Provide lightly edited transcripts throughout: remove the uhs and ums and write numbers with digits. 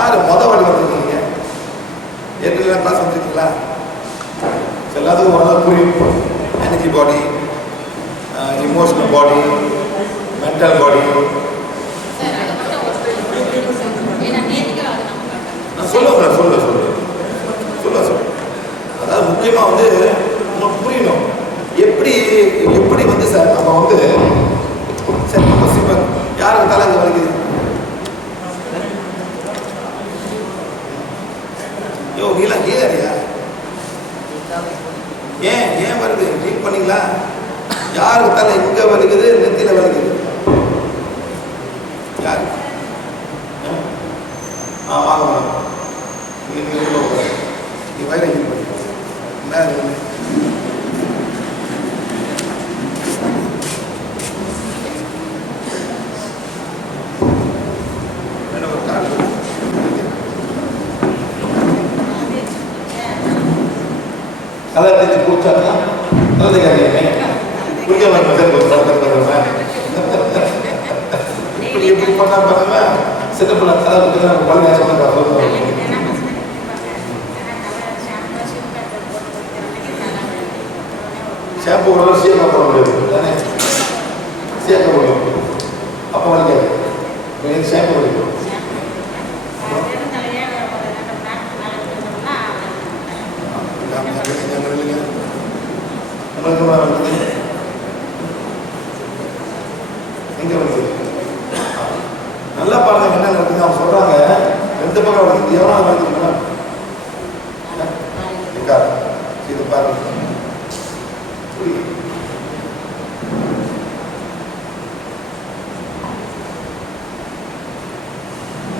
யார் வழி வந்துருக்கீங்க? ஏற்கனவே கிளாஸ் வந்துருக்கீங்களா? எல்லாத்துக்கும் ஓரளவு புரியும். எனர்ஜி பாடி, இமோஷனல் பாடி, மென்டல் பாடி. சொல்ல அதாவது முக்கியமாக வந்து உங்களுக்கு புரியணும். எப்படி வந்து சார் நம்ம வந்து சரி நம்ம சிம்பல் யாருக்கு தலை வலிக்குது? நீலாம் ஹீலரியா? ஏன் வருது? ட்ரீட் பண்ணீங்களா? யாருக்கு தலை இங்கே வலிக்குது, நெத்தியில் வலிக்குது? யாரு? வாங்க வாங்க. நீ வயிறை ஹீல் பண்ணிக்கோ. என்ன கலர் தேய்ச்சி குடிச்சாருன்னா நல்லது கேட்குறீங்க. குடிக்க இப்படி பண்ணா பாருங்க. சின்ன பிள்ளை தலை குடிக்க நம்ம பழங்க சொன்னாங்க. ஷாம்பு ஒரு சீக்கிரம் போட முடியாது தானே? சீக்கிரம் முடியும். அப்போ வலிக்காது. ஷாம்பு வலிக்கும். உங்களுக்கு வந்து எங்க வருது? நல்லா பாருங்க என்ன நடக்குது. அவங்க சொல்றாங்க 2 பக்கம் வருது. எவ்வளோ வருது மேடம்? இது பாருங்க.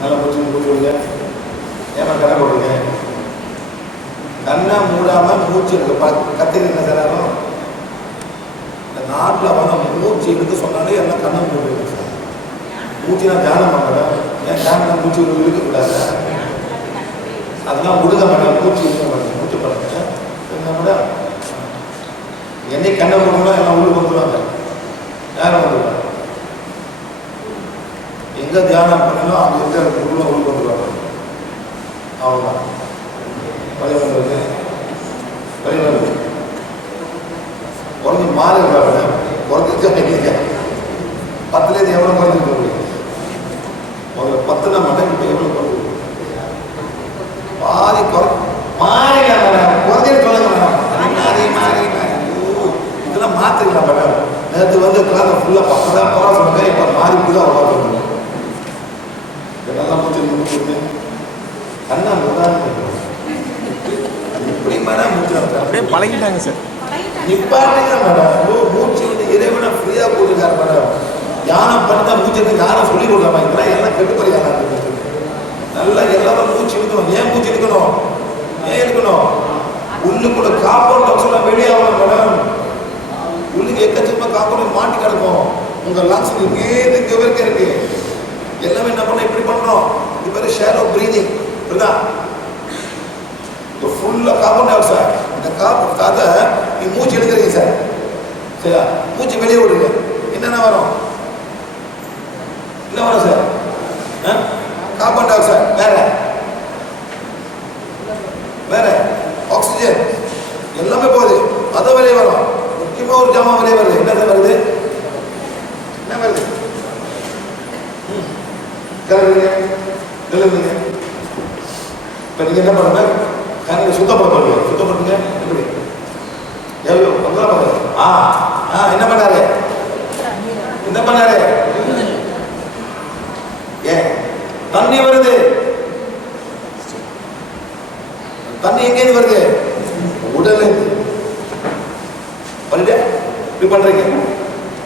நல்லா மூச்சு ஏமா கண்ணை போடுங்க. கண்ணை மூடாம மூச்சு இருக்கு. கத்துக்கு சாரும் இந்த நாட்டில் வந்து மூச்சு இருக்கு சொன்னாலே எல்லாம் கண்ணை மூடுங்க சார். மூச்சு நான் தியானம் பண்ண ஏன் தியானம் மூச்சு இருக்கக்கூடாது. அதெல்லாம் விடுங்க மேடம். மூச்சு இருக்க மாட்டேன். மூச்சு பண்ணுங்க மேடம். என்னை கண்ணை மூடணும் எல்லாம் உள்ளுக்கு வந்துடுவாங்க. யாரும் வந்துடுவாங்க. எங்கே தியானம் பண்ணணும் அங்கே இருக்கிற உள்ள உள்ளுக்கு வந்துடுவாங்க. அவ்வளோதான். வழி வருது. குறைஞ்சி மாறி இருக்காங்க. குறைஞ்சிச்சா எங்க 10லேருந்து எவ்வளோ குறைஞ்சிருக்க முடியும்? முதல்ல 10 மட்டும் இப்போ எவ்வளோ குறைஞ்சி பாதி மாறிக்கலாம் மேடம். குறைஞ்சிட்டு சொல்லுங்க மேடம். மாறி இதெல்லாம் மாற்றிக்கலாம் மேடம். நேற்று வந்து கிளாஸ் ஃபுல்லாக 10 தான் சொல்லுங்க. இப்போ மாறி தான் அவ்வளோ சொல்லுங்க. இதெல்லாம் மூச்சு கண்ணா உதாரணம் இப்படி மேடம் மூச்சு அப்படியே பழகிட்டாங்க சார். நிப்பாட்டுங்க மேடம். மூச்சு வந்து இறைவனை ஃப்ரீயாக போட்டுருக்காரு மேடம். தியானம் பண்ணா மூச்சு யாரும் சொல்லி கொடுக்காம இதெல்லாம் எல்லாம் கெட்டுப்படி நல்லா எல்லாரும் மூச்சு இழுக்கணும். ஏன் மூச்சு இழுக்கணும்? ஏன் இழுக்கணும்? உள்ளுக்குள்ள காம்பவுண்ட் டாக்ஸ்லாம் வெளியே ஆகணும் மேடம். உள்ளுக்கு எக்கச்சக்கமாக காம்பவுண்ட் மாட்டி கிடக்கும். உங்கள் லங்ஸ் இங்கே வரைக்கும் இருக்கு. எல்லாமே என்ன பண்ண இப்படி பண்றோம். இது பேர் ஷேலோ பிரீதிங். புரியுதா? ஃபுல்லாக கார்பன் டை ஆக்சைடு. இந்த காற்றை நீ மூச்சு எடுக்கிறீங்க சார். சரியா? மூச்சு வெளியே விடுங்க. என்னென்ன வரும்? என்ன வரும் சார்? கார்பன் டை ஆக்சைடு வேற ஆக்சிஜன் எல்லாமே போகுது. அதை வெளியே வரும். முக்கியமாக ஒரு ஜாமான் வெளியே வருது. என்ன சார் வருது? என்ன வருது? நிலவுங்க. இப்போ நீங்கள் என்ன பண்ணுங்க? கண்ணில் சுத்தப்படுத்துங்க. சுத்தப்படுத்துங்க. எப்படி எவ்வளோ பங்கலாம் பண்ணுங்க. என்ன பண்ணாரு? என்ன பண்ணாரு? ஏன் தண்ணி வருது? தண்ணி எங்கேருந்து வருது? உடல் பண்ணிட்டு இப்படி பண்றீங்க.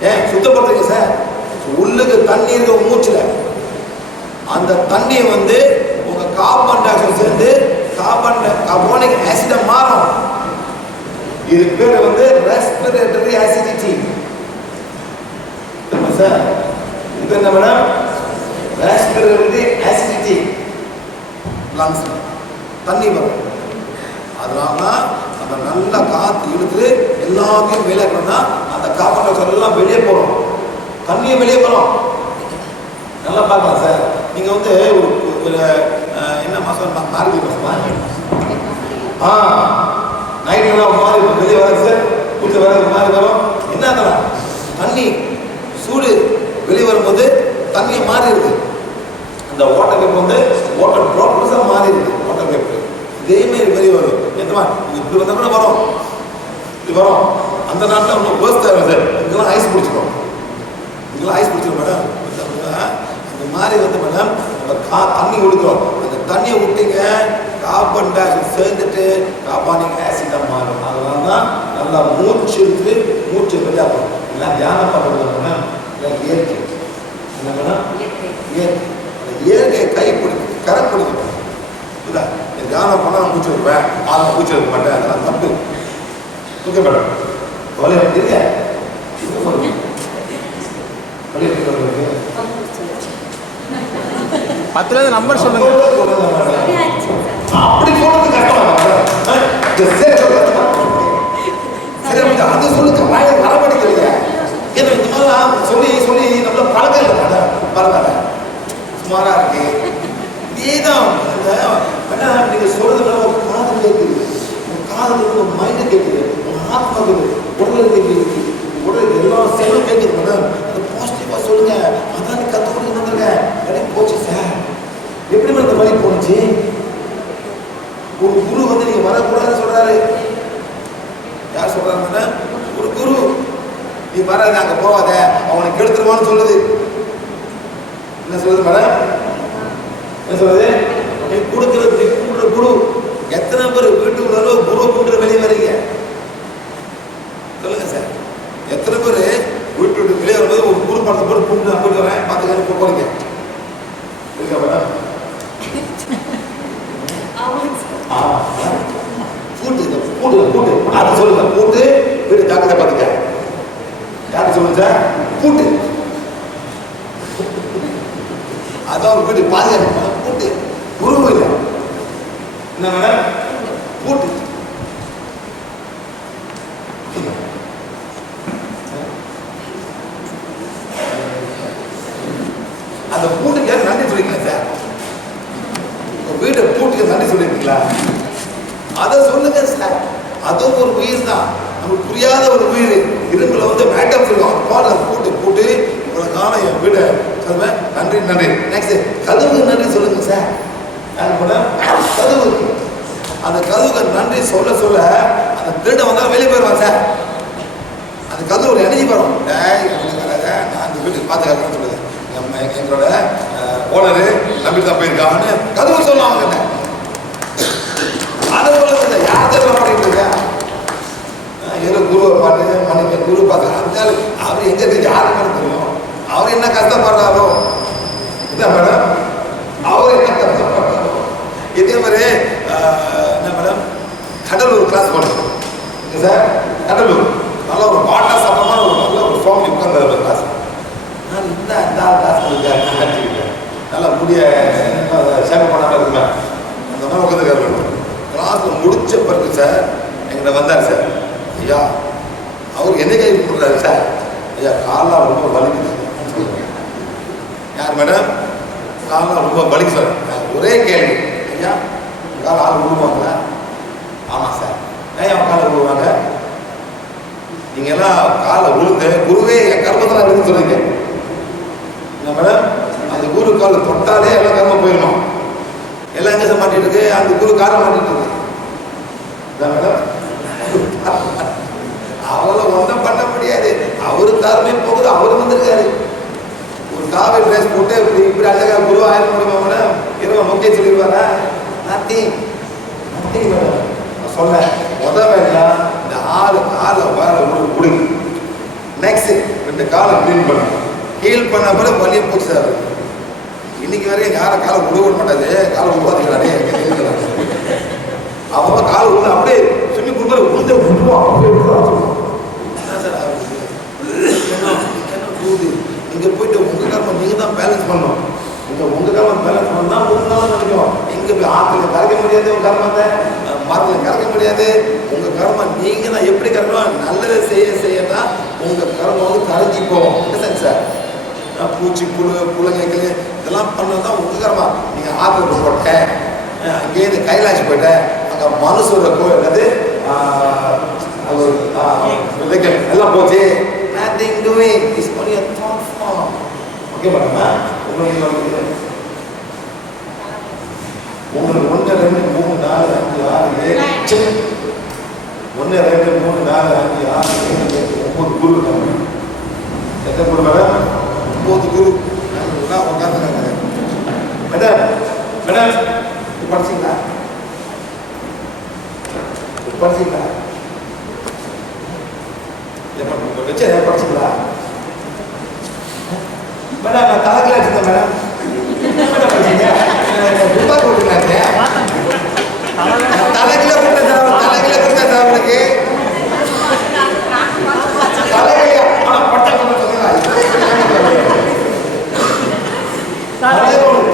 ஏன் சுத்தப்படுத்துறீங்க சார்? உள்ளுக்கு தண்ணி இருக்க மூச்சுல அந்த தண்ணியை வந்து உங்க கார்பன் டை ஆக்சைடு சேர்ந்து கார்போனிக் ஆசிட மாறும். இது பேர் வந்து ரெஸ்பிரேட்டரி ஆசிடிட்டி. சார் இது என்ன மேடம்? Respiratory acidity. லங்ஸ் தண்ணி வரும். அதனால நம்ம நல்லா காற்று இழுத்து எல்லாத்தையும் வெளியே இருக்கணும்னா அந்த கார்பன் டை ஆக்சைடு எல்லாம் வெளியே போகிறோம். தண்ணியை வெளியே போகிறோம். நல்லா பார்க்கலாம் சார். நீங்கள் வந்து ஒரு என்ன மாதம் மார்கழி மாதமா? நைட்லாம் மாறி வெளியே வராது சார், கூட்டு வராது மாறி வரும். என்ன அதெல்லாம் தண்ணி சூடு வெளியே வரும்போது தண்ணியை மாறிடுது. இந்த வாட்டர் பேப்பர் வந்து வாட்டர் ட்ராப்லெட்ஸாக மாறிடுது. வாட்டர் பேப்பர் இதேமாரி வெளியே வரும். எந்தமா இப்படி வந்தால் கூட வரும், இப்படி வரும். அந்த நாட்டில் ஒன்றும் வேர்ஸ்ட் ஆகும் சார். இங்கெல்லாம் ஐஸ் பிடிச்சிடும், இங்கெல்லாம் ஐஸ் பிடிச்சிடும் மேடம். அந்த மாதிரி வந்து மேடம் நம்ம தண்ணி கொடுக்குறோம். அந்த தண்ணியை விட்டீங்க கார்பன் டை ஆக்சைடு சேர்ந்துட்டு கார்பானிக் ஆசிடாக மாறும். அதனால தான் நல்லா மூச்சு இருக்கு, மூச்சு வெளியாக போகும். எல்லாம் தியானம் பண்ணுறது மேடம், இல்லை இயற்கை. என்ன மேடம்? இயற்கை. அந்த இயற்கையை கை பிடிக்கும், கரெக்ட் பிடிக்கணும். இல்லை தியானம் பண்ணால் மூச்சு வைப்பேன், ஆளை மூச்சு வைக்க மாட்டேன், அதெல்லாம் தப்பு. ஓகே மேடம், தொலை இருக்க பத்துல நம்பர் சொல்லுங்க. அப்படி சொல்றது கஷ்டம். அது சொல்லுங்க, வரப்படி தெரியல. ஏன்னா இந்த மாதிரிலாம் சொல்லி சொல்லி நம்மள பழக்கம் இல்லை மேடம். பரவாயில்ல, சுமாரா இருக்கு. இதேதான் நீங்க சொல்றது ஒரு காது கேட்குது, உங்க காது உங்க மைண்டு கேட்குது, உங்க ஆத்மா கேட்குது, உடல் கேட்குது, உடல் எல்லா செல்லும் கேட்குது மேடம். அது பாசிட்டிவா சொல்லுங்க. அதான் நீ கற்றுக் கொடுக்க வந்துருங்க. வழி போச்சு சார். எப்படி இந்த வழி போனுச்சு? ஒரு குரு வந்து நீங்க வரக்கூடாதுன்னு சொல்றாரு. யார் சொல்றாரு மேடம்? ஒரு குரு. நீ வராது, அங்க போவாத, அவனுக்கு கெடுத்துருவான்னு சொல்லுது. என்ன சொல்லுது மேடம்? என்ன சொல்லுது? நீ கொடுக்கறது நீ கூப்பிடுற குரு. எத்தனை பேர் வீட்டுக்குள்ள குரு கூப்பிட்டு வெளியே வரீங்க சொல்லுங்க சார்? எத்தனை பேர் வீட்டு விட்டு வெளியே வரும்போது ஒரு குரு படத்தை போட்டு கூப்பிட்டு நான் போயிட்டு வரேன் பார்த்துக்க போறீங்க இருக்கா மேடம்? பூட்டு பூட்டு பூட்டு அது சொல்லுங்க. பூட்டு வீட்டு ஜாக்கிரதை பார்த்துக்க. யாரு சொல்லுங்க சார்? பூட்டு. அதான் ஒரு வீட்டு பாதுகாப்பு. பூட்டு குரு இல்லை. என்ன மேடம்? பூட்டு. அந்த பூட்டுக்கு நன்றி சொல்லிருக்கீங்களா சார்? வீட்டை பூட்டுக்கு நன்றி சொல்லியிருக்கீங்களா? அதை சொல்லுங்க சார். அதுவும் ஒரு உயிர் தான், நமக்கு புரியாத ஒரு உயிர். இரும்புல வந்து மேட்டம் சொல்லுவோம். பாரு பூட்டு பூட்டு உங்களுக்கான என் வீடை சொல்லுவேன். நன்றி நன்றி. நெக்ஸ்ட் கதவுக்கு நன்றி சொல்லுங்க சார். கதவு, அந்த கதவுக்கு நன்றி சொல்ல சொல்ல அந்த திருட வந்தாலும் வெளியே போயிடுவான் சார். அந்த கதவு ஒரு எனர்ஜி வரும். நான் அந்த வீட்டுக்கு பாதுகாக்கிறேன்னு சொல்லுது. எங்களோட ஓனரு நம்பிட்டு தான் போயிருக்கான்னு கதவு சொல்லுவாங்க. அதை சொல்லுங்க. யார் தான் பண்ணிட்டு இருக்கா? ஏதோ குருவை பாட்டு மணிக்கு குரு பார்த்து அவர் எங்க இருக்கு யாருக்கு தெரியும்? அவர் என்ன கஷ்டப்படுறாரோ என்ன மேடம்? அவர் என்ன கஷ்டப்படுறாரோ. இதே மாதிரி என்ன மேடம், கடலூர் கிளாஸ் பண்ணுறோம் சார். கடலூர் நல்ல ஒரு பாட்டா சட்டமான ஒரு நல்ல ஒரு ஃபேமிலி உட்கார்ந்து கிளாஸ். நான் இந்த கிளாஸ் பண்ணிருக்கேன். நல்லா முடிய சேவை பண்ணாமல் இருக்குமே அந்த மாதிரி உட்காந்துருக்காரு. கிளாஸ் முடிச்ச பிறகு சார் எங்கிட்ட வந்தார் சார். ஐயா அவர் என்ன கை கொடுக்குறாரு சார்? ஐயா காலெலாம் ரொம்ப வலிக்குது. யார் மேடம்? காலெலாம் ரொம்ப வலிக்கு சார். ஒரே கேள்வி, ஐயா காலை ஆள் விடுவாங்களா? ஆமாம் சார். ஏன் அவன் காலை விடுவாங்க? நீங்கள் எல்லாம் காலை விழுந்து குருவே என் கர்மத்தில் இருக்குன்னு சொல்லுங்க. என்ன மேடம்? அந்த குரு காலை தொட்டாலே எல்லாம் கர்மம் போயிடணும். எல்லாம் எங்கே மாட்டிட்டு இருக்கு? அந்த குரு காலை மாட்டிட்டு இருக்கு. மேடம் அவளை ஒன்றும் பண்ண முடியாது. அவரு காரமே போகுது. அவரு வந்திருக்காரு. ஒரு காவை ட்ரெஸ் போட்டு இப்படி இப்படி அழகா குரு ஆயிரம் முடியுமா மேடம்? இரவு முக்கிய சொல்லிடுவாரா? Nothing nothing madam. நான் சொன்னேன் முதல் வேலையா இந்த ஆளு காலை வேலை கொடுங்க. நெக்ஸ்ட் ரெண்டு காலை க்ளீன் பண்ண கீழ் பண்ண பிறகு வலிய போச்சு சார். இன்னைக்கு வரைக்கும் யாரும் காலை விட மாட்டாது. காலை விடுவாதீங்களே அவங்க காலை விழுந்து அப்படியே சொல்லி கொடுக்குற விழுந்து விட்டுருவான். அப்படியே விட்டுருவான். என்ன சார் என்ன போகுது? இங்கே போயிட்டு உங்கள் கர்மம் நீங்கள் தான் பேலன்ஸ் பண்ணணும். இங்கே உங்கள் கர்மம் பேலன்ஸ் பண்ணால் ஒரு நாள் நினைக்கும். இங்கே போய் ஆற்றுல கரைக்க முடியாது, உங்கள் கர்மத்தை மரத்தில் கரைக்க முடியாது. உங்கள் கர்மம் நீங்கள் தான் எப்படி கர்மம் நல்லதை செய்ய செய்யதான் உங்கள் கர்மம் வந்து கரைஞ்சி போகும். என்ன சார்? பூச்சி புழுங்கைகள் இதெல்லாம் பண்ணது தான் உபகரமா. நீங்கள் ஆற்றுக்கு போட்டேன், அங்கேயிருந்து கைலாஷ் போயிட்டேன், அங்கே மனுஷோட என்னது விதைகள் எல்லாம் போச்சு. Nothing doing, it's only a thought form. Okay madam, உங்களுக்கு 1 2 3 4 5 6 7 1 2 3 4 5 6 7 8 9 குரு இருக்காங்க. எத்தனை குரு மேடம்? 9 குரு. உட்காந்துருக்காங்க. மேடம் மேடம் படிச்சிங்களா? படிச்சிங்களா? வச்சு படிச்சிங்களா? மேடம் நான் தலைக்கில் வச்சுருந்தேன் மேடம். மேடம் படிச்சீங்க ரூபா போட்டுருக்காங்க. தலைக்கில கொடுத்த தலைக்கில கொடுத்த சாப்பிடுக்கு தலைகிலையா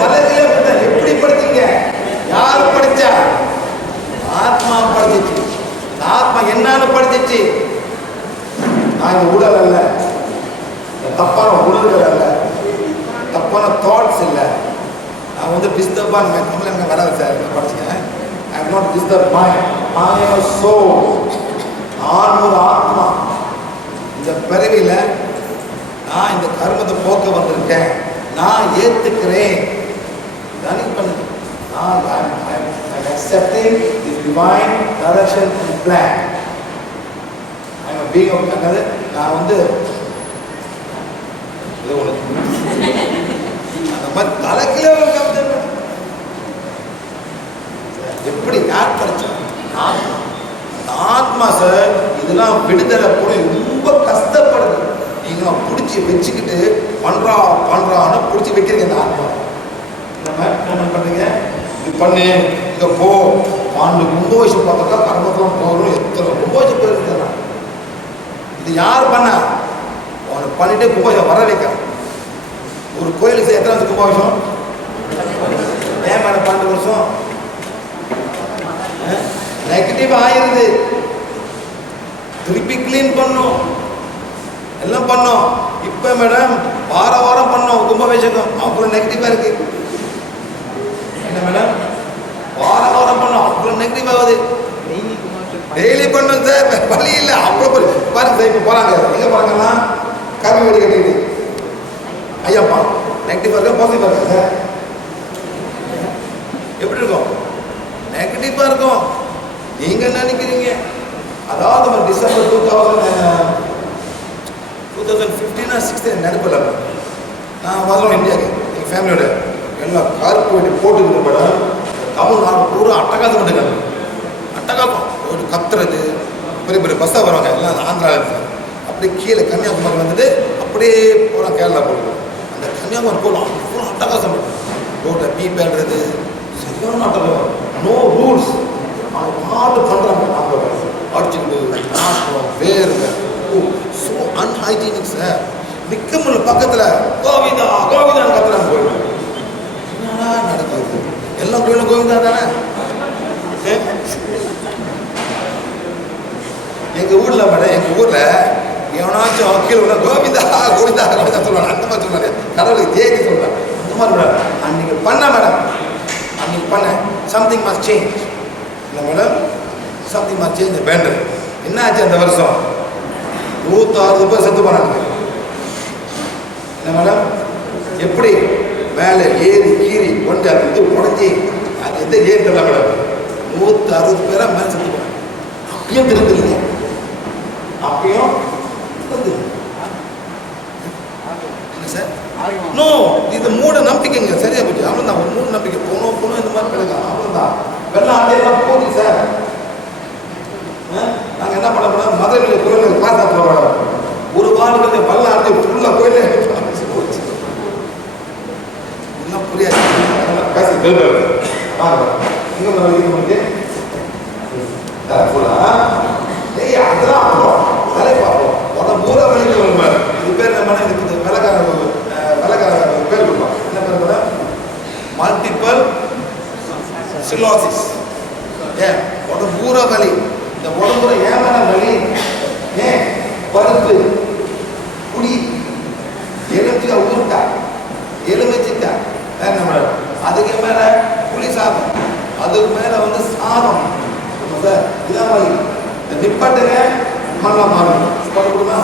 தலைகில கொடுத்த எப்படி படிச்சீங்க? யாரு படிச்சா? ஆத்மா படிச்சிச்சு. ஆத்மா என்னன்னு படிச்சிச்சு. நான் இந்த உடல் அல்ல, தப்பான உணர்வுகள் அல்ல, தப்பான தாட்ஸ் இல்லை. நான் வந்து டிஸ்டர்பான தமிழ் எனக்கு வராது சார், படிச்சுக்கேன். I am not disturb mind, I am soul. நான் ஒரு ஆத்மா. இந்த பிறவியில் நான் இந்த கர்மத்தை போக்க வந்திருக்கேன், நான் ஏற்றுக்கிறேன். தானே பண்ணுது. I'm accepting this divine direction and plan. I'm a being of another. நான் வந்து அந்த மாதிரி தலைக்கிலே எப்படி யார் படிச்சா? ஆத்மா சார். இதெல்லாம் விடுதலை போல ரொம்ப கஷ்டப்படுது. நீங்க பிடிச்சி வச்சுக்கிட்டு பண்றான்னு பிடிச்சி வைக்கிறீங்க. இந்த ஆத்மா என்ன பண்றீங்க? இது பண்ணு, இங்க போ, பாண்டு கும்பகோஷம் பார்த்தா கர்மத்தெல்லாம் போகணும். எத்தனை கும்பகோஷம் போயிருக்குறா. இது யார் பண்ணா? அவனை பண்ணிட்டு கும்பகோஷம் வர வைக்க. ஒரு கோயிலுக்கு எத்தனை வந்து கும்பகோஷம்? ஏன் மேடம் 12 வருஷம் நெகட்டிவ் ஆயிருது. திருப்பி கிளீன் பண்ணும், எல்லாம் பண்ணோம். இப்ப மேடம் வாரம் பண்ணோம் கும்பாபிஷேகம், அப்புறம் நெகட்டிவா இருக்கு. என்ன மேடம் வாரம் பண்ணோம், அப்புறம் நெகட்டிவ் ஆகுது. டெய்லி பண்ணோம் சார், வழி இல்லை. அப்புறம் பாருங்க சார், இப்போ போறாங்க எங்க போறாங்கன்னா கருவி வெடி கட்டிட்டு ஐயாப்பா நெகட்டிவா இருக்கா பாசிட்டிவா இருக்கா சார்? எப்படி இருக்கும்? நெகட்டிவா இருக்கும். நீங்க என்ன நினைக்கிறீங்க? அதாவது நம்ம டிசம்பர் 2015-16 நினைப்பில் நான் வரோம் இந்தியாவுக்கு. எங்கள் ஃபேமிலியோட எல்லாம் கருப்பு வெட்டி போட்டுக்கிட்டு மேடம் தமிழ்நாடு பூரா அட்டகாசம் பண்ணிருக்காங்க. அட்டகாசம் ஒரு கத்துறது, பெரிய பெரிய பஸ்ஸாக வருவாங்க எல்லாம் ஆந்திராவில். அப்படியே கீழே கன்னியாகுமரி வந்துட்டு அப்படியே போகிறோம் கேரளா போடுவோம். அந்த கன்னியாகுமரி போகலாம் பூரா அட்டகாசம் பண்ணுவோம். ரோட்டில் பீ பேடுறது சரியான அட்டகாசம். No rules. அவங்க பாட்டு பண்ணுறாங்க. அவங்க அடிச்சுக்கிட்டு நாட்டம் வேறுங்க. So unhygienic sir. நிற்கமுள்ள பக்கத்தில் கோவிந்தா கோவிந்தான்னு கத்துறாங்க. போயிடுவாங்க. என்னடா நடக்குது? எல்லா கோயிலும் கோவிந்தா தானே. எங்கள் ஊரில் மேடம், எங்கள் ஊரில் எவனாச்சும் கீழே உள்ள கோவிந்தா கோவிந்தா கோவிந்தா சொல்லுவாங்க. அந்த மாதிரி சொல்லுவாங்க. கடவுளுக்கு ஜெயிச்சு சொல்லுவாங்க. அந்த மாதிரி மேடம் அன்னைக்கு பண்ண மேடம், அன்னைக்கு பண்ண சம்திங் மஸ்ட் சேஞ்ச். இல்லை மேடம், சம்திங் மஸ்ட் சேஞ்ச் வேண்டது. என்ன ஆச்சு அந்த வருஷம்? 160 பேர் செத்து போனாங்க. என்ன மேடம்? எப்படி மேலே ஏறி கீறி கொண்டு அது இது உடஞ்சி அது எந்த ஏறி தெரியல மேடம். 160 பேரா மேலே செத்து போனாங்க. அப்பயும் திருந்துருங்க, அப்பயும் என்ன சார்? நோ, இது மூட நம்பிக்கைங்க. சரியா போச்சு. அவ்வளோதான், ஒரு மூட நம்பிக்கை. போனோம் இந்த மாதிரி கிடக்கும். அவ்வளோதான். வெள்ளம் ஆட்டையெல்லாம் போகுது சார். நாங்கள் என்ன பண்ண போனோம்? மதுரையில் கோயிலுக்கு பார்த்தா போகிறோம். ஒரு வாரத்துக்கு வெள்ளம் ஆட்டி ஃபுல்லாக கோயிலே போச்சு. இன்னும் புரியாது. பேசி வாங்க எங்கே உங்களுக்கு ஃபுல்லா அதெல்லாம் அப்புறம் வேலை பார்ப்போம். உடம்பு பூரா வலிக்கு வருமா? இது பேர் என்ன பண்ண? இதுக்கு வெள்ளக்கார பேர் கொடுப்போம். என்ன பேர் கூட? மல்டிபிள் சிலோசிஸ். ஏன் உடம்பு பூரா வலி? இந்த உடம்புல ஏமான வலி. ஏன் பருப்பு குடி எலுமிச்சா ஊருட்டா சாதம் சார் இதான் மாதிரி நிப்பாட்டுங்க மண்ணா மாறும் போட்டு கொடுமா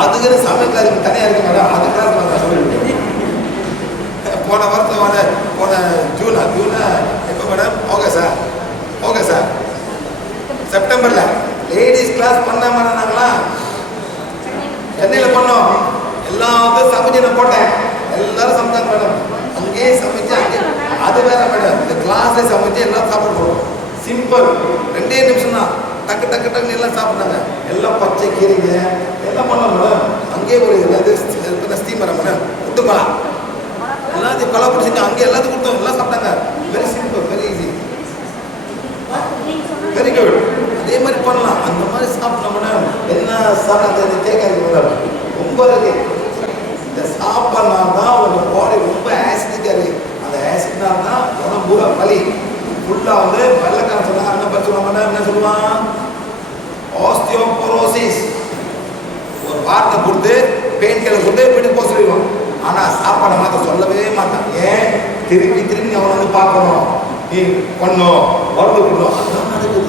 அதுக்கு சமையல் அதுக்கு தனியாக இருக்கு மேடம் அதுக்காக நான் சொல்லிவிட்டேன். போன வருஷம் போன ஜூனா எப்போ மேடம் ஓகே சார் செப்டம்பரில் லேடிஸ் கிளாஸ் பண்ணாம நாங்களா சென்னையில் பண்ணோம். எல்லாம் வந்து சமைச்சு நான் போட்டேன். எல்லாரும் சமைச்சாங்க மேடம். அங்கேயே சமைச்சு அங்கே அது வேற மேடம். இந்த கிளாஸ்ல சமைச்சு எல்லாம் சாப்பிட போடுவோம். சிம்பிள் 2 நிமிஷம் தான். டக்கு டக்கு டக்குன்னு எல்லாம் சாப்பிட்டாங்க. எல்லாம் பச்சை கீரைங்க எல்லாம் பண்ணோம் மேடம். அங்கேயே ஒரு ஸ்டீமரா மேடம் விட்டுப்பா எல்லாத்தையும் கலப்படி செஞ்சு அங்கே எல்லாத்தையும் கொடுத்தோம். எல்லாம் சாப்பிட்டாங்க. Very simple, very easy, very good. அதே மாதிரி பண்ணலாம். அந்த மாதிரி சாப்பிடலாம் மேடம். என்ன சாப்பிட கேட்காது மேடம். ரொம்ப இருக்கு. இந்த சாப்பிட்லாம் தான் உங்கள் பாடி ரொம்ப ஆசிடிக்காக இருக்கு. அந்த ஆசிட்னால தான் உடம்பு வலி ஃபுல்லாக வந்து வெள்ளைக்காரன் சொன்னா என்ன படிச்சுருவாங்க மேடம்? என்ன சொல்லுவான்? ஆஸ்டியோபோரோசிஸ். ஒரு வார்த்தை கொடுத்து பெயின் கில்லர் கொடுத்து வீட்டுக்கு போக சொல்லிடுவான். ஆனால் சாப்பாடை மாற்ற சொல்லவே மாட்டான். ஏன்? திருப்பி அவனை வந்து பார்க்கணும், நீ பண்ணும், மருந்து கொடுக்கணும். அதெல்லாம் நடக்குது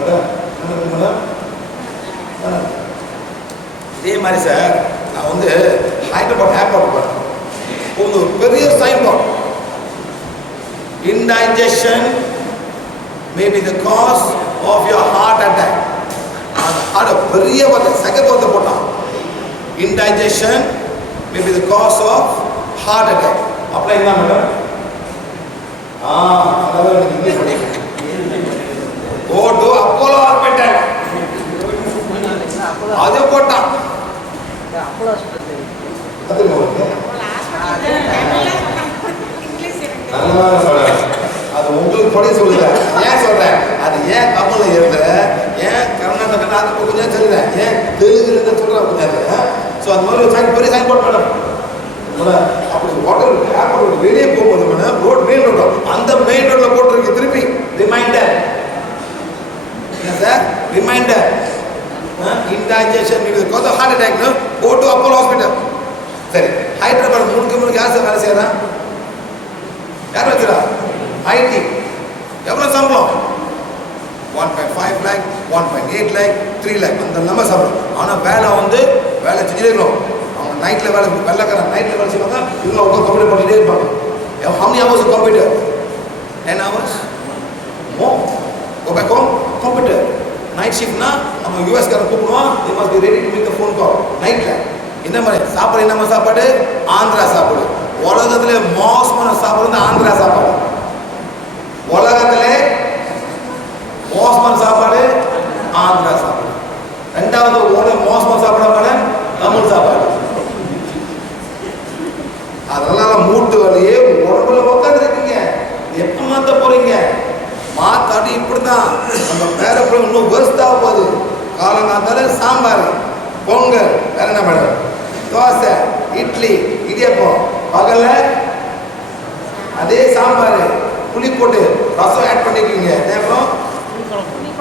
மேடம். இதே மாதிரி சார் நான் வந்து ஹைதராபாத் ஏர்போர்ட் போகிறேன். ஒரு பெரிய sign board, indigestion may be the cause of your heart attack. அது பெரிய வார்த்தை சகபோர்த்தை போட்டான். indigestion may be the cause of heart attack. Apply என்ன மேடம்? அதாவது இங்கிலீஷ் படிக்கிறேன். go to Apollo hospital. அது போட்டான். அது உங்களுக்கு படி சொல்லுங்க. ஏன் சொல்றேன்? அது ஏன் கப்பலில் இருந்த, ஏன் கர்நாடகா அது கொஞ்சம் சொல்லுறேன், ஏன் தெலுங்குல இருந்து சொல்றேன் கொஞ்சம். ஸோ அந்த மாதிரி சைன் பெரிய சைன் போர்ட் மேடம். அப்படி ஹோட்டல் ஏர்போர்ட் வெளியே போகும்போது மேடம் ரோட் மெயின் ரோடு, அந்த மெயின் ரோட்ல போட்டிருக்கு திருப்பி ரிமைண்டர். என்ன sir? Reminder. indigestion may be the cause of heart attack. No, go to Apollo hospital. சரி, ஹைதராபாத் முழுக்க யார் சார் வேலை செய்யறா? யார் வச்சுரா? ஐடி. எவ்வளோ சம்பளம்? 1.5 lakh, 1.8 lakh, 3 lakh அந்த நம்ம சம்பளம். ஆனால் வேலை செஞ்சுட்டே இருக்கணும். அவங்க நைட்டில் வெள்ளைக்காரன் நைட்டில் வேலை செய்வாங்க. இவங்க அவங்க கம்ப்யூட்டர் பண்ணிகிட்டே இருப்பாங்க. How many hours of computer? 10 hours? More. Go back home, computer. Night ஷிஃப்ட்னா நம்ம யூஎஸ்காரன் கூப்பிடுவோம். they must be ready to make the phone call. நைட்டில் என்ன மாதிரி சாப்பாடு? என்ன சாப்பாடு? ஆந்திரா சாப்பாடு. உலகத்திலே மோசமான சாப்பாடு ஆந்திரா சாப்பாடு. உலகத்திலே மோசமான சாப்பாடு ஆந்திரா சாப்பாடு. ரெண்டாவது மோசமான சாப்பாடு தமிழ் சாப்பாடு. அதனால மூட்டு வலியே உடம்புல உட்காந்துருக்கீங்க. எப்ப மாத்த போறீங்க? மாத்தாடி இப்படிதான் நம்ம பேர இன்னும் வேஸ்டாக போகுது. காலங்காத்தால சாம்பார், பொங்கல், வேற என்ன மேடம்? தோசை, இட்லி, இடியப்பம். பகல அதே சாம்பார், புளி போட்டு ரசம் ஆட் பண்ணிக்கிங்க. அப்புறம்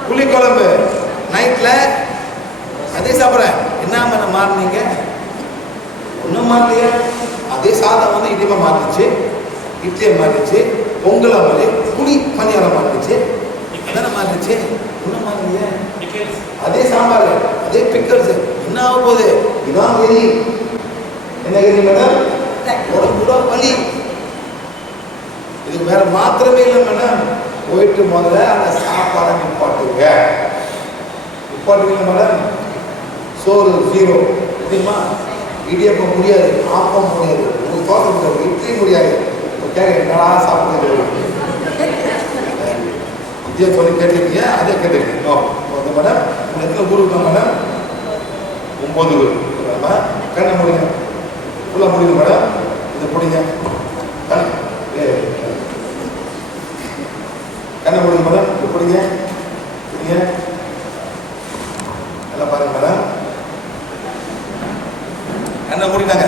புளிக்குழம்பு. நைட்ல அதே சாப்பிட்றேன். என்ன பண்ண மாறினீங்க? ஒன்றும் மாறலையே. அதே சாதம் வந்து இடியப்பம் மாறிடுச்சு, இட்லியை மாறிடுச்சு, பொங்கலை மாதிரி புளி பணியாரம் மாறிடுச்சு. என்னென்ன மாறிடுச்சு? ஒன்றும் மாறலையே. அதே சாம்பார், அதே பிக்கல்ஸ். என்ன ஆக போகுது? இதான் கறி. என்ன கறி மேடம்? உடம்புட வலி. இதுக்கு வேற மாத்திரமே இல்லை மேடம். போயிட்டு முதல்ல அந்த சாப்பாடை நிப்பாட்டுங்க மேடம். சோறு 0 தெரியுமா? இடியப்பம் முடியாது, ஆப்பம் முடியாது, உங்களுக்கு தோசை முடியாது, இட்லி முடியாது. என்னடா சாப்பிட்டு இதே சொல்லி கேட்டிருக்கீங்க, அதே கேட்டிருக்கீங்க மேடம். எத்தனை ஊர் இருக்கோம் மேடம்? 9 ஊர். கண்ணை முடிங்க, ஃபுல்லாக முடியுது மேடம். இதை பிடிங்க, கண்ணை முடியுது மேடம். இது பிடிங்க, எல்லாம் பாருங்க மேடம். கண்ணை முடிட்டாங்க.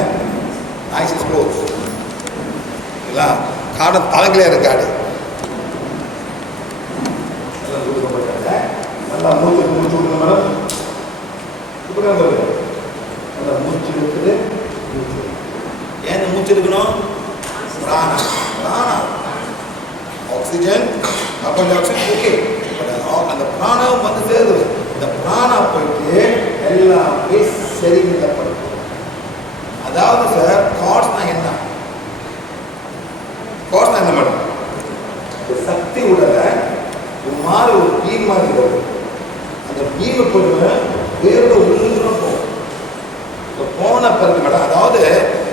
Ice is close. காடை தலைகளே இருக்காடு. நல்லா மூச்சு முடிச்சு விடுங்க மேடம். இப்படி நல்லா மூச்சு விட்டுட்டு மூச்சு இருக்கணும்? பிராணா. பிராணா oxygen, carbon dioxide, okay. அந்த பிராணம் வந்து சேருது. இந்த பிராணா போயிட்டு எல்லாமே செரிவிடப்படும். அதாவது சார் காட்ஸ்னா என்ன? காட்ஸ்னா என்ன மேடம்? சக்தி உடல ஒரு மாதிரி ஒரு பீம் மாதிரி வரும். அந்த பீமை போட்டு வேறு உள்ளும் போகும். போன பிறகு மேடம், அதாவது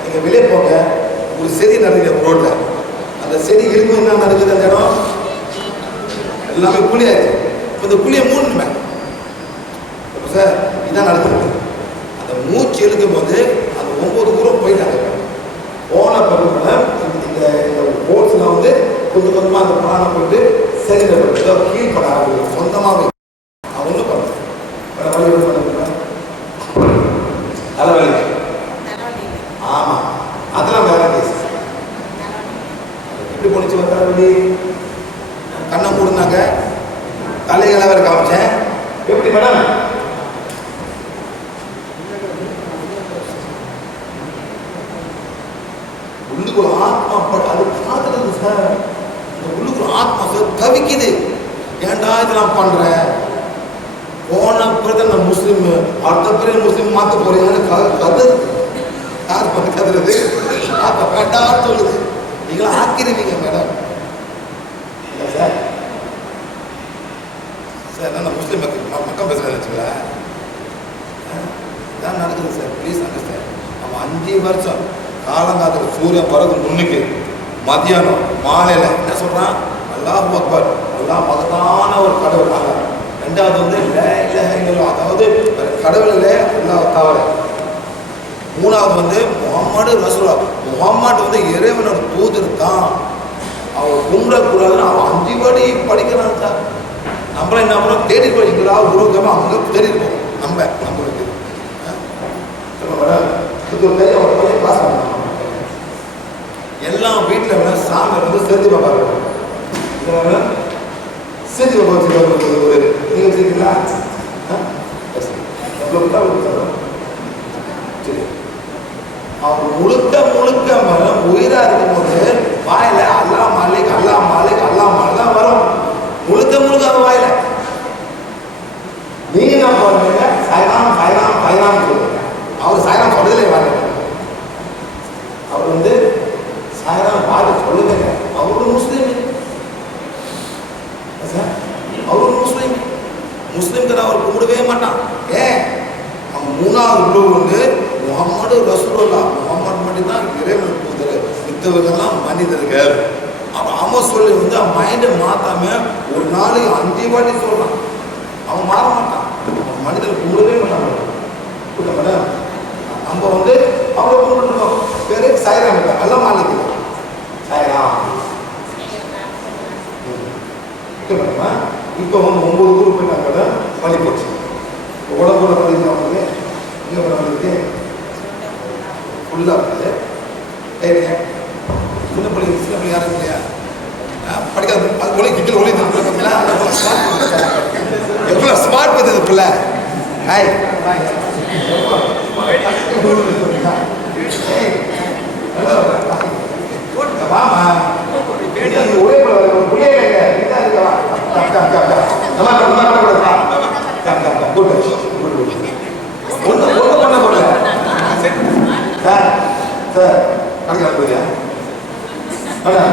நீங்க வெளியே போங்க, ஒரு செடி நடக்குது ரோட்ல, அந்த செடி இருக்கு என்ன நடக்குது? அந்த இடம் எல்லாமே குழியாயிடுச்சு. இப்போ இந்த குழியை மூடணுமே சார், இதான் நடக்குது. அந்த மூச்சு இழுக்கும் போது அந்த 9 தூரம் போயிட்டாங்க. போன பிறகு இந்த ஓட்ஸ்ல வந்து கொஞ்சம் கொஞ்சமா அந்த பிராணம் போயிட்டு சரிப்படுத்த கீழ்பட ஆகுது சொந்தமாகவே. அவன் ஒன்றும் பண்ண வேற வழி ஒன்றும் பண்ண தலைவலி. ஆமா, அதெல்லாம் வேற கேஸ். எப்படி போனிச்சு தலைவலி? கண்ணை மூடுனாங்க, தலைகளை வேற காமிச்சேன். எப்படி மேடம்? உள்ளுக்குள்ள ஆத்மா அது பார்த்துட்டு சார், இந்த உள்ளுக்குள்ள ஆத்மா சார் தவிக்குது. ஏன்டா இதெல்லாம் பண்ற? போன பிறகு நான் முஸ்லீம், அடுத்த பிறகு முஸ்லீம் மாற்ற போறீங்கன்னு கதறு. யார் பார்த்து கதுறது? வேண்டாம் சொல்லுது. நீங்களும் ஆக்கிடுவீங்க மேடம். சார் சார் நான் முஸ்லீம் மக்கள் பேசுகிறேன் வச்சுங்களா, இதான் நடக்குது சார். Please understand. அவன் 5 வருஷம் காலங்காலத்தில் சூரியன் பிறகு முன்னுக்கு மதியானம் மாலையில் என்ன சொல்கிறான்? அல்லாஹ் அக்பர், அல்லாஹ் மகத்தான ஒரு கடவுள். அல்ல. ரெண்டாவது வந்து இல்லை, அதாவது கடவுளில் அல்லாஹ் தவிர. மூணாவது வந்து முகம்மது ரசூலா, முகம்மது வந்து இறைவனோட தூதர் தான். அவன் கும்பிடக்கூடாதுன்னு அவன் 5 வாட்டி படிக்கிறான் சார். நம்மளாம் என்ன பண்ணுறோம்? தேடி படிக்கிறா உருவகமாக அவங்க தேடிருப்போம். நம்மளுக்கு எல்லாம் வீட்டில் வேணா சாமி வந்து செஞ்சு பார்ப்பாங்க. செஞ்சு பார்க்க நீங்கள் வச்சுருக்கீங்களா? சரி, அவங்க முழுக்க முழுக்க உயிராக இருக்கும்போது வாயில அல்லா மாலிக் அல்லா மாலிக் அல்லா மாலிக் தான் வரும். முழுக்க முழுக்க அது வாயில. நீங்க என்ன பண்ணுறீங்க? சாய்ராம் சாய்ராம் சாய்ராம் சொல்லுங்க. அவர் சாய்ராம் சொல்றதுலே வாங்க. அவர் வந்து சாய்ராம் பாட்டு சொல்லுங்க. அவரு முஸ்லீம், அவரு முஸ்லீம். முஸ்லீம்கிட்ட அவர் கும்பிடவே மாட்டான். ஏன்? அவன் 3வது குழு வந்து முகம்மது ரசூலுல்லா, முகம்மது மட்டும்தான் இறைவன் தூதர், மித்தவர்கள்லாம் மனிதர்கள். அவன் அவன் சொல்லி வந்து அவன் மைண்டை மாற்றாம ஒரு நாளைக்கு 5 வாட்டி சொல்றான். அவன் மாற மாட்டான். அவன் மனிதர்கள் கும்பிடவே மாட்டான். மேடம் நம்ம வந்து அவ்வளோ கும்பிட்டுருக்கோம். பேரு சாய்ராம் இல்லை, அல்ல மாலிக் சாய்ராம். இப்போ வந்து 9 ஊருக்கு போயிட்டாங்க. பள்ளி போச்சு. உடம்புல பள்ளிக்கு இங்கே வந்து ஃபுல்லாக இருக்குது. சின்ன பிள்ளை யாரும் இல்லையா? படிக்காது. அது ஒளி கிட்ட ஒளி பார்த்தீங்களா? எவ்வளோ ஸ்மார்ட் பார்த்தது பிள்ளை. ஹாய் வாமா ஒரே பிள்ளை ஒன்றும் பண்ண போடல சார். சார் கடைக்கு போறியா?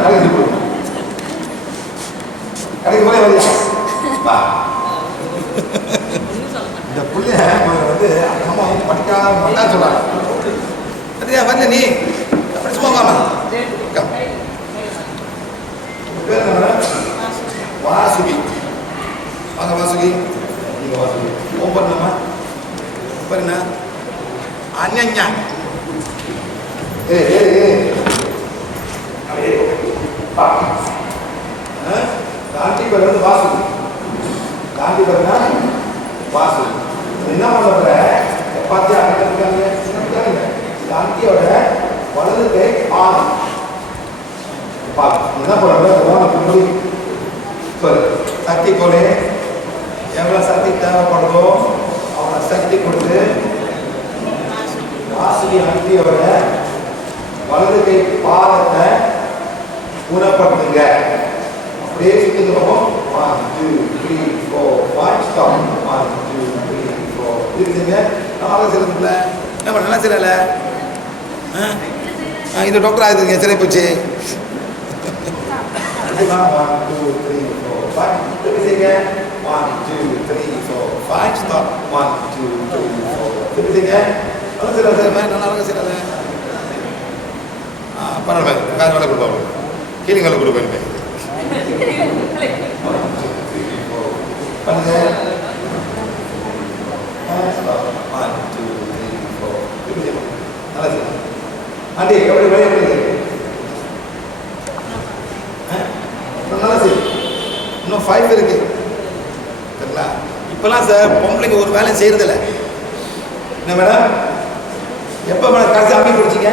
கடைக்கு போய் கடைக்கு போய் வரியா? வா. இந்த பிள்ளைய வந்து அம்மா வந்து படிக்காத மாட்டான்னு சொல்றாங்க. சரியா? வரல நீ படிச்சு போகாமா? பேர் என்ன? வாசுகி. வாங்க வாசுகி. நீங்க வாசுகி. ஓப்பர்ணமா பாருங்க. அண்ணா காந்தி பேர் வந்து வாசுகி. காந்தி பேர்னா வாசுகி. என்ன பண்ண பார்த்தியா? காந்தியோட வலது கை பாதம். என்ன பண்ணுறது? சக்தி கொலை எவ்வளோ சக்தி தேவைப்படுதோ அவ்வளோ சக்தி கொடுத்து வாசுகி அந்தியோட வலது கை பாதத்தை குணப்படுத்துங்க. அப்படியே சுத்துங்க பார்ப்போம். 1 2 3 4 5 ஸ்டாப். 1 2 3 4 இருக்குங்க. நல்லா செய்யல என்ன நல்லா செய்யல. இது டாக்டர் ஆகுதுங்க சரி போச்சு. 1 2 3 4 5 திருப்பி செய்யுங்க. 1 2 3 4 5 ஸ்டாப். 1 2 3 4 திருப்பி செய்யுங்க. நல்லா செய்யல சார் நல்லா செய்யல. பரவாயில்ல காசு வேலை கொடுப்பாங்க கீழே வேலை கொடுப்பேன் பண்ணுங்க. 1 2 3 4 நல்லா செய்யலாம். ஆண்டி எப்படி வேலை எப்படி நல்லா செய்யும். இன்னும் 5 இருக்கு சரிங்களா. இப்பெல்லாம் சார் பொம்பளைங்க ஒரு வேலையும் செய்யறதில்ல. என்ன மேடம் எப்போ மேடம் காசு அம்மி பிடிச்சிங்க?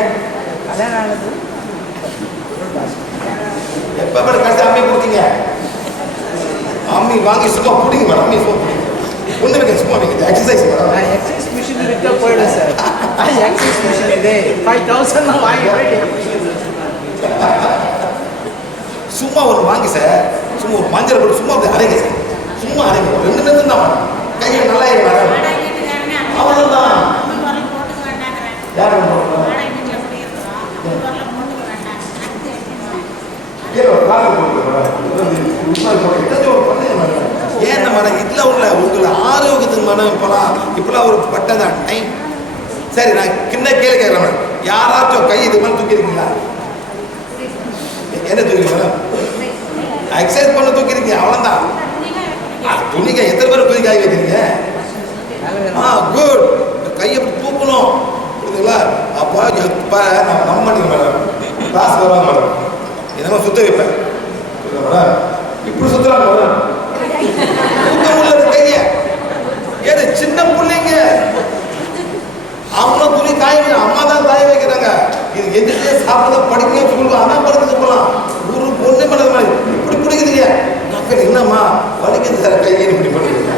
எப்போ மேடம் காசு அம்மி பிடிச்சிங்க? அம்மி வாங்கி சும்மா பிடிங்க மேடம். அம்மி சும்மா பிடிங்க ஒன்று வைக்க சும்மா வைக்க எக்ஸசைஸ் மேடம். எக்ஸசைஸ் மிஷின் இருக்க போயிடும் சார். எக்ஸசைஸ் மிஷின் இது 5000 வாங்கி சும்மா ஒரு வாங்கி சார். சும்மா ஒரு மஞ்சள் போட்டு சும்மா அப்படி அரைங்க சார். சும்மா அரைங்க 2 நிமிஷம் தான் மேடம். கையை நல்லா மேடம் அவ்வளோதான். யார் ஏன் மேடம் இதில் உள்ள உங்களை ஆரோக்கியத்துக்கு மேடம் இப்பெல்லாம் ஒரு பட்டம் தான் டைம். சரி நான் கிண்ண கேள்வி கேட்குறேன் மேடம். யாராச்சும் கை இது மாதிரி தூக்கிருக்கீங்களா? என்ன தூக்கி மேடம்? எக்ஸசைஸ் பண்ண தூக்கிருக்கீங்க அவ்வளோதான். துணிக்கை எத்தனை பேர் துணி காய் வைக்கிறீங்க? குட். கையை தூக்கணும் புரியுதுங்களா? அப்போ எப்போ நான் நம்ப மாட்டேங்க மேடம். கிளாஸ் வருவாங்க மேடம். இதெல்லாம் சுத்த வைப்பேன் மேடம். இப்படி சுத்துறாங்க மேடம். தூக்க முடியல கையை. ஏது சின்ன பிள்ளைங்க அவங்களும் துணி காய வைக்க அம்மா தான் காய வைக்கிறாங்க. இது எதிர்த்தே சாப்பிட படிக்க சொல்லுவாங்க. அதான் படுத்துட்டு போகலாம். ஒரு பொண்ணு பண்ணது மாதிரி இப்படி பிடிக்குதுங்க. மக்கள் என்னம்மா வலிக்குது சார் கையை இப்படி பண்ணுறீங்க.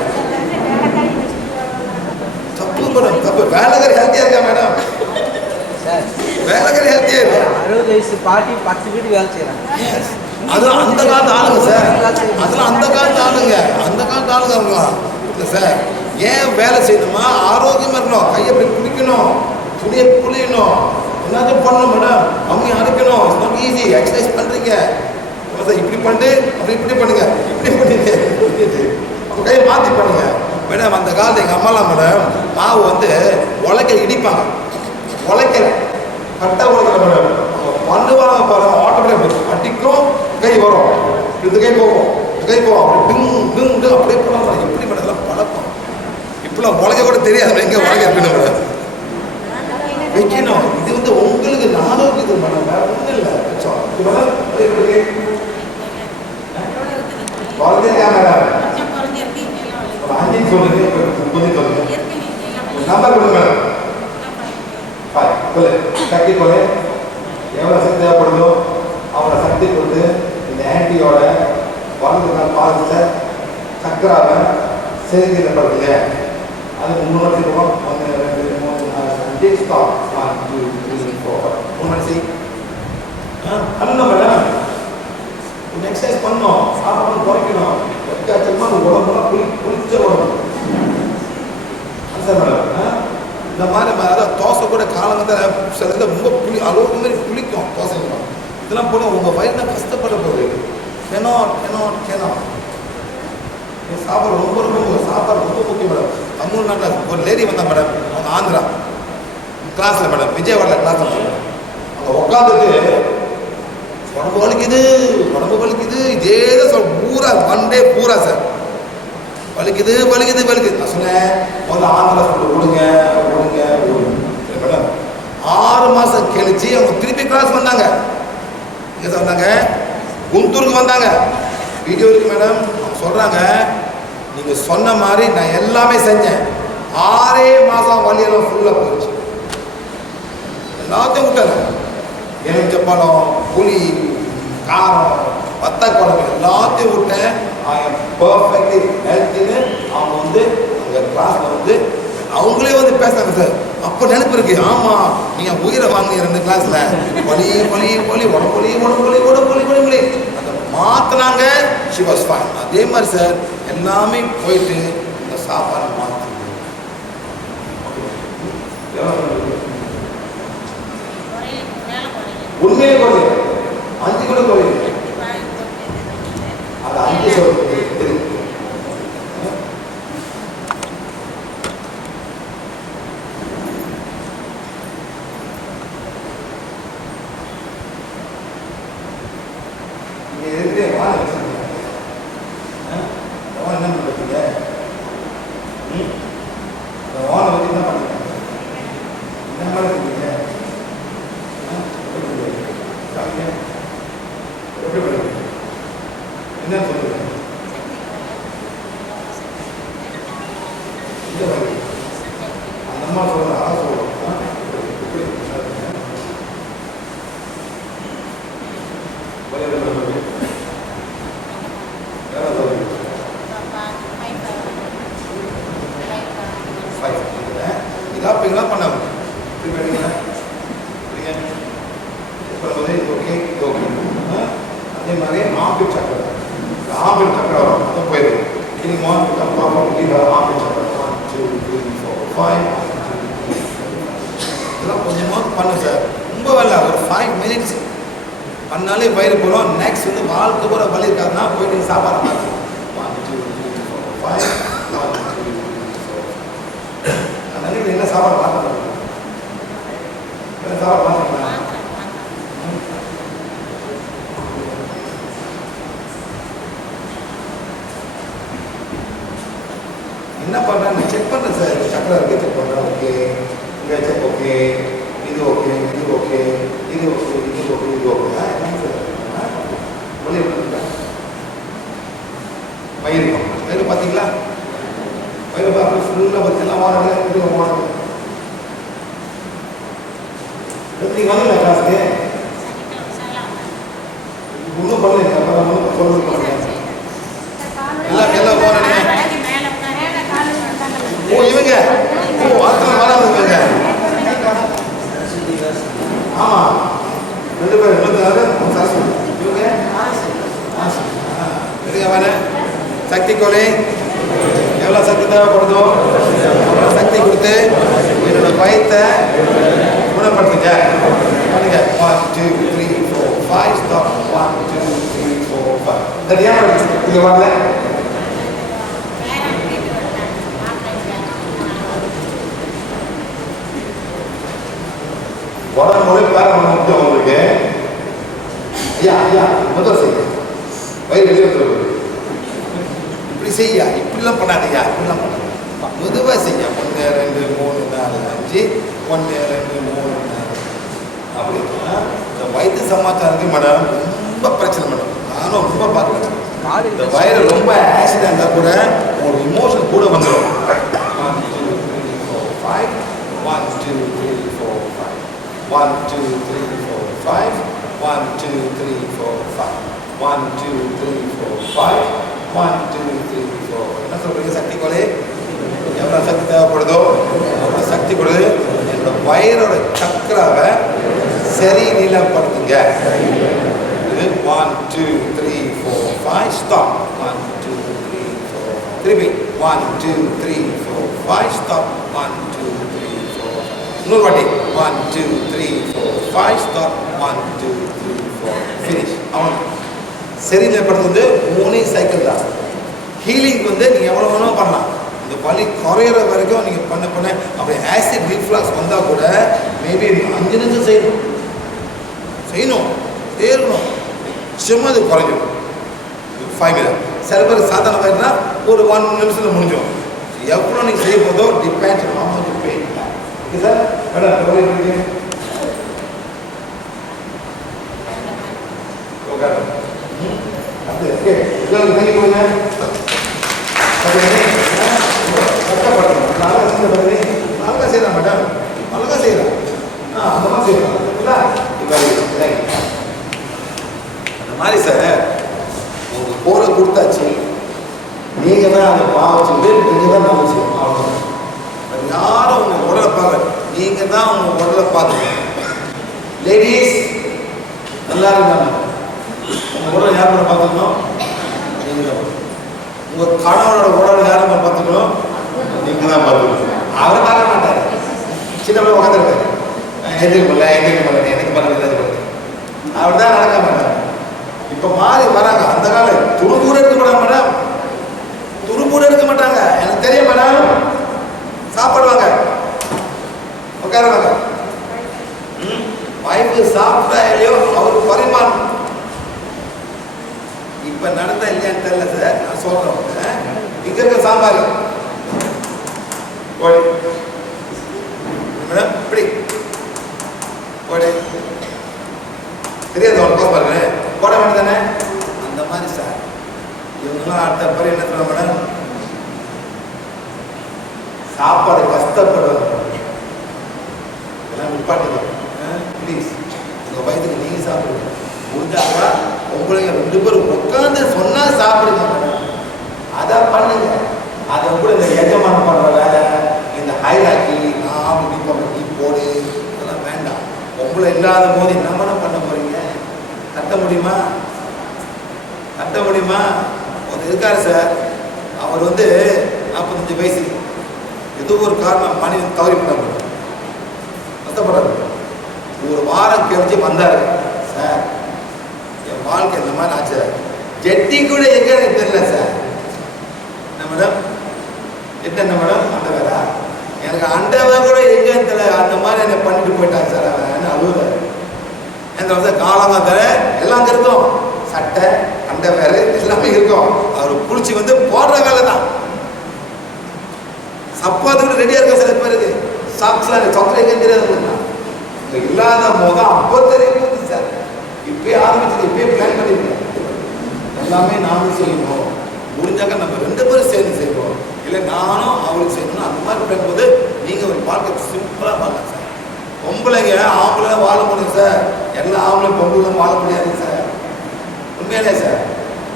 தப்பு மேடம் தப்பு. வேலைக்காரி ஹெல்த்தியா இருக்கா மேடம்? வேலைக்காரி ஹெல்த்தியா இருக்கு. 60 வயசு பாட்டி 10 வீடு வேலை செய்யறாங்க. அது அந்த காலத்து ஆளுங்க சார். அதெல்லாம் அந்த காலத்து ஆளுங்க. அந்த காலத்து ஆளுங்க அவங்க இல்லை சார். ஏன் வேலை செய்யணுமா? ஆரோக்கியமாக இருக்கணும். கையை எப்படி பிடிக்கணும், துணியை புளியணும், எல்லாத்தையும் பண்ணணும் மேடம். அவங்க அரைக்கணும். It's not easy. எக்ஸசைஸ் பண்ணுறீங்க இப்படி பண்ணிட்டு அப்படி இப்படி பண்ணுங்க இப்படி பண்ணிட்டு அப்போ கையை மாற்றி பண்ணுங்க மேடம். அந்த காலத்து எங்கள் அம்மாலாம் மேடம் மாவு உலக்க இடிப்பாங்க. உலக்கல கட்டை உலக்கல மேடம். அவங்க பண்ணுவாங்க பாருங்க. ஆட்டோமேட்டிக் அடிக்கும் கை வரும். இந்த கை போகும் கை போகும் அப்படி டிங் டிங் அப்படியே போகலாம். எப்படி மேடம் பழக்கம். இப்பெல்லாம் உலக கூட தெரியாது எங்கே உலக இருக்குன்னு மேடம் வைக்கணும். இது உங்களுக்கு ஆரோக்கியது மேடம். வேற ஒன்றும் இல்லை. குறைஞ்சிருக்கா மேடம்? ஒரு 5 சொல்லுங்க. 30 சொல்லுங்க. நம்பர் கொடுங்க மேடம். சொல்லு சக்தி கொலை எவ்வளோ சக்தி தேவைப்படுதோ அவ்வளோ சக்தி கொடுத்து இந்த ஆன்டியோட வலது கால் பாதத்தில் சக்கராவை சேர்க்கப்படுங்க. அதுக்கு 3 மணி இருக்கும். 1 2 3 4 5 ஸ்டாப். 1 2 3 4 3 மணி பண்ணணும் மேடம். எக்ஸசைஸ் பண்ணணும். சாப்பிடணும் குறைக்கணும். எக்காச்சமா உடம்புலாம் குளிச்ச உடம்பு சார் மேடம். இந்த மாதிரி அதாவது தோசை கூட காலங்கத்தில் சில இதில் ரொம்ப அளவுக்கு மாதிரி புளிக்கும் தோசை. இதெல்லாம் போனால் உங்கள் வயிறு கஷ்டப்பட போகுது. கேனோ சாப்பாடு ரொம்ப சாப்பாடு ரொம்ப முக்கியம் மேடம். தமிழ்நாட்டில் ஒரு லேடி வந்தாங்க மேடம். அவங்க ஆந்திரா கிளாஸில் மேடம் விஜயவாடில் கிளாஸ் வந்தாங்க. அவங்க உட்காந்துட்டு உடம்பு வலிக்குது இதே தான் பூரா 1 டே பூரா சார் வலிக்குது. நான் சொன்னேன் ஆந்திரா சொல்ல விடுங்க மேடம். 6 மாதம் கழிச்சு அவங்க திருப்பி கிளாஸ் வந்தாங்க. எங்கே சார் வந்தாங்க? குந்தூருக்கு வந்தாங்க. வீடியோ இருக்கு மேடம். அவங்க சொல்கிறாங்க நீங்கள் சொன்ன மாதிரி நான் எல்லாமே செஞ்சேன். 6 மாதம் வலியெல்லாம் ஃபுல்லாக போயிடுச்சு. எல்லாத்தையும் விட்டாங்க. எலுமிச்சப்பழம், புளி, காரம், வத்த குழம்பு எல்லாத்தையும் விட்டேன். ஐ எம் பர்ஃபெக்ட்லி ஹெல்த்தின்னு அவங்க அங்கே கிளாஸில் அவங்களே பேசுகிறாங்க சார். அப்போ நினைப்பு இருக்கு, ஆமா நீங்க உயிரை வாங்கி 2 கிளாஸ்ல வலி வலி வலி உடம்புலி உடம்புலி உடம்புலி உடம்புலி அந்த மாத்தினாங்க. She was fine. அதே மாதிரி சார் எல்லாமே போயிட்டு இந்த சாப்பாடு மாற்று உண்மையிலே குறையும், 5 கூட குறையும். அது 5 சொல்றது என்ன பண்ணுறீங்க? வாழை வச்சு என்ன பண்ணுறீங்க? என்ன மாதிரி இருக்கீங்க? எப்படி பண்ணுறீங்க? என்ன சொல்லுங்க? இந்த மாதிரி அந்த அம்மா சொல்ல சொல்லுவோம். இதாக பண்ணாங்க ஓகே ஓகே. அதே மாதிரி ஆம்பிள் சக்கரை, ஆம்பிள் சக்கரை வரும், அதை போயிடும். நீங்கள் ஆம்பிள் சக்கரை 1 2 3 4 5 இதெல்லாம் கொஞ்சமாக பண்ணு சார். ரொம்ப வேலை, ஒரு 5 minutes பண்ணாலே வயிறு போகிறோம். நெக்ஸ்ட் வந்து வாழ்க்கை கூட வலி இருக்காதுன்னா போயிட்டு சாப்பாடு மாற்றி 1 2 3 4 5 1 2 3 4 அதனால என்ன சாப்பாடு மாற்றணும், சாப்பாடு மாற்றணும். என்ன பண்ணுறேன், செக் பண்ணுறேன் சார். சக்கரை இருக்குது, செக் பண்ணுறேன். ஓகே, இங்கே செக், ஓகே, இது ஓகே, இது ஓகே, இது ஓகே, இது ஓகே, இது ஓகே. என்ன சார் வெளியே வயிறு வயிறு பார்த்தீங்களா? வயிறு பார்த்து ஃபுல்லாக பார்த்தீங்கன்னா வாங்க இது வாங்க. நீங்கள் வந்து கிளாஸுக்கு ஒன்றும் பண்ணல, ஒன்றும் சொல்லுங்க. எல்லாம் எல்லாம் போகிறேன். ஓ இவங்க வார்த்தை வராதுங்க. ஆமாம் 2 பேர் 26 இவங்க எடுக்க சக்தி கோலை எவ்வளோ சக்தி தேவைப்படுதோ அவ்வளோ சக்தி கொடுத்து என்னோட பயத்தை குணப்படுத்துங்க. பண்ணுங்க 1 2 3 4 5 ஸ்டாப் 1 2 3 4 5 சரியான இங்கே வரல. உடம்பு பேர முக்கியம் உங்களுக்கு. ஐயா ஐயா முதல் செய்ய வயிறு வெளியே வந்துடுவது. இப்படி செய்யா, இப்படிலாம் பண்ணாதையா, இப்படிலாம் பண்ணாத. மெதுவாக செய்ய 1 2 3 4 5 1 2 3 4 அப்படின்னா இந்த வயிற்று சமாச்சாரத்துக்கு மேடம் ரொம்ப பிரச்சனை மேடம். நானும் ரொம்ப பார்க்குறேன். இந்த வயிறு ரொம்ப ஆக்சிடென்ட் இருந்தால் கூட ஒரு இமோஷன் கூட வந்துடும். 1 2 3 4 5 1 2 3 4 5 1 2 3 4 5 1 2 3 4 5 1 2 3 4 5 1 2 3 4. என்ன சொல்றீங்க? சக்தி கோலை எவ்வளோ சக்தி தேவைப்படுதோ அவ்வளோ சக்தி கொடுது. என்னோட வயிறோட சக்கராவை சரி நிலைப்படுத்துங்க. இது 1 2 3 4 5 ஸ்டாப் 1 2 3 4 திருப்பி 1 2 3 4 5 ஸ்டாப் 1 2 3 4 இன்னொரு வாட்டி 1 2 3 4 5 ஸ்டாப் 1 2 3 4 ஃபினிஷ். அவன் சரிநிலைப்படுத்துறது 3 சைக்கிள் தான். ஹீலிங் வந்து நீங்கள் எவ்வளோ வேணும் பண்ணலாம். இந்த வலி குறையிற வரைக்கும் நீங்கள் பண்ண பண்ண அப்படி ஆசிட் ரீஃப்ளக்ஸ் வந்தால் கூட மேபி 5 நிமிஷம் செய்யணும் தேரணும். சும்மா அது குறைஞ்சிடும் 5 minutes. சில பேர் சாதாரண வயிறுனா ஒரு 1 நிமிஷத்தில் முடிஞ்சிடும். எவ்வளோ நீங்கள் செய்ய போதோ depends on how you pain. Okay sir madam அழகா செய்யலாம் மேடம், அழகா செய்யலாம். அந்த மாதிரி செய்யலாம். அந்த மாதிரி சார் உங்க போரை கொடுத்தாச்சு, நீங்கள் தான் அதை பாவச்சுட்டு நீங்கள் தான் நம்ம செய்யணும். அவ்வளோதான். யாரும் உங்க உடலை பார்க்க நீங்கள் தான் உங்கள் உடலை பார்த்துக்கணும். லேடிஸ் நல்லா இருக்காங்க. உங்கள் உடலை யார் மேலே பார்த்துக்கணும்? நீங்கள் தான். உங்கள் கணவனோட உடலை யார் மேலே பார்த்துக்கணும்? நீங்கள் தான் பார்த்துக்கணும். அவரை பார்க்க மாட்டார். சின்ன பிள்ளை உட்காந்துருக்காரு, எதிர்ப்பு எனக்கு பண்ண அவர் தான் நடக்க மாட்டார். இப்போ மாறி வராங்க. அந்த காலம் துரும்பூட இருக்க மாட்டாங்க மேடம், துரும்பூட இருக்க மாட்டாங்க. எனக்கு தெரியும் மேடம். சாப்பிடுவாங்க, உட்காருவாங்க. வாய்ப்பு சாப்பிட்டா இல்லையோ அவருக்கு பரிமாணம். இப்ப நடந்தா இல்லையான்னு தெரியல சார், நான் சொல்றேன். இங்க இருக்க சாம்பார் மேடம் இப்படி தெரியாது அவனுக்கு பாருங்க, போட வேண்டியதானே? அந்த மாதிரி சார் இவங்கெல்லாம் அடுத்த பிறகு என்ன சொல்ல மேடம், சாப்பாடு கஷ்டப்படுவாங்க. எல்லாம் நிப்பாட்டுங்க ப்ளீஸ். உங்கள் வயதுக்கு நீங்கள் சாப்பிடுங்க. முடிஞ்சாக்கா உங்களுக்கு 2 பேரும் உட்காந்து சொன்னால் சாப்பிடுங்க. அதை பண்ணுங்க. அதை கூட இந்த எஜமானம் பண்ணுற வேலை, இந்த ஹைராக்கி நான் இப்படி பண்ண நீ போடு, அதெல்லாம் வேண்டாம். உங்களை இல்லாத போது என்ன பண்ண போகிறீங்க? கட்ட முடியுமா? கட்ட முடியுமா? ஒரு இருக்கார் சார், அவர் 45 வயசு, ஏதோ ஒரு காரணம் மனைவி தவறி பண்ண கஷ்டப்படுறாரு. ஒரு வாரம் கழிச்சு வந்தார். சார் என் வாழ்க்கை இந்த மாதிரி ஆச்சு, ஜெட்டி கூட எங்கே எனக்கு தெரியல சார். என்ன மேடம் என்ன மேடம் அண்டவேரா? எனக்கு அண்டவேர் கூட எங்கேன்னு தெரியல. அந்த மாதிரி என்னை பண்ணிட்டு போயிட்டாங்க சார். அவன் அழுகுறாரு. எந்த காலமாக தர எல்லாம் அங்கே இருக்கும், சட்டை அண்டவேர் எல்லாமே இருக்கும். அவர் குளிச்சு போடுற வேலை தான். சப்பாத்துக்கு ரெடியாக இருக்க சில பேருக்கு சாக்ஸ்லாம் சாக்லேட் தெரியாது. இல்லாத போது அப்போ தெரியும் சார். இப்பயே ஆரம்பிச்சு இப்பயே பிளான் பண்ணிருக்கேன். எல்லாமே நானும் செய்யணும். முடிஞ்சாக்க நம்ம 2 பேரும் சேர்ந்து செய்வோம். இல்லை நானும் அவருக்கு செய்யணும். அந்த மாதிரி பண்ணும்போது நீங்கள் ஒரு வாழ்க்கை சிம்பிளாக வாழலாம் சார். பொம்பளைங்க ஆம்பளை வாழ முடியும் சார். எல்லா ஆம்பளை பொம்பளையும் வாழ முடியாது சார். உண்மையிலே சார்.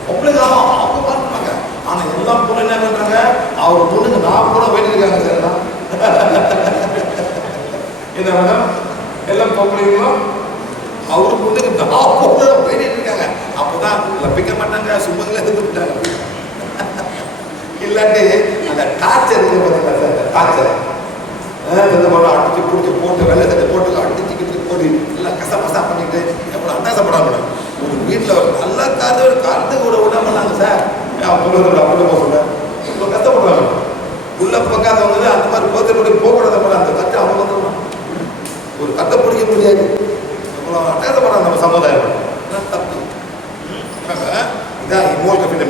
பொம்பளைங்க அவங்க பார்த்துப்பாங்க. ஆனால் எல்லா பொண்ணு என்ன பண்ணுறாங்க, அவர் பொண்ணுங்க நான் கூட வேண்டியிருக்காங்க சார். எல்லாம் என்ன மேடம், எல்லாம் பொம்பளைங்களும் அவரு பொண்ணுக்கு நான் கூட வேண்டிட்டு இருக்காங்க. அப்போதான் பிக்க மாட்டாங்க, சுமங்களே விட்டாங்க. இல்லாட்டி அந்த டார்ச்சர் பார்த்தீங்களா சார், டார்ச்சர் அடிச்சு பிடிச்சி போட்டு வெள்ளை சட்டை போட்டு அடிச்சுக்கிட்டு போட்டு எல்லாம் கசப்பசா பண்ணிட்டு எவ்வளோ அட்டாசப்படாம ஒரு வீட்டில் ஒரு நல்ல காலத்துக்கு கூட விடாமலாங்க சார். புள்ள போக சொல்ல இவ்வளோ கஷ்டப்படுறாங்க. உள்ள பக்காதவங்க அந்த மாதிரி போய் போகக்கூடாத போல அந்த கத்தை அவங்க வந்துடுவாங்க. ஒரு கத்தை பிடிக்க முடியாது. எவ்வளோ அட்டாசப்படுறாங்க நம்ம சமுதாயம். தப்பு. இதான் இமோஷனல்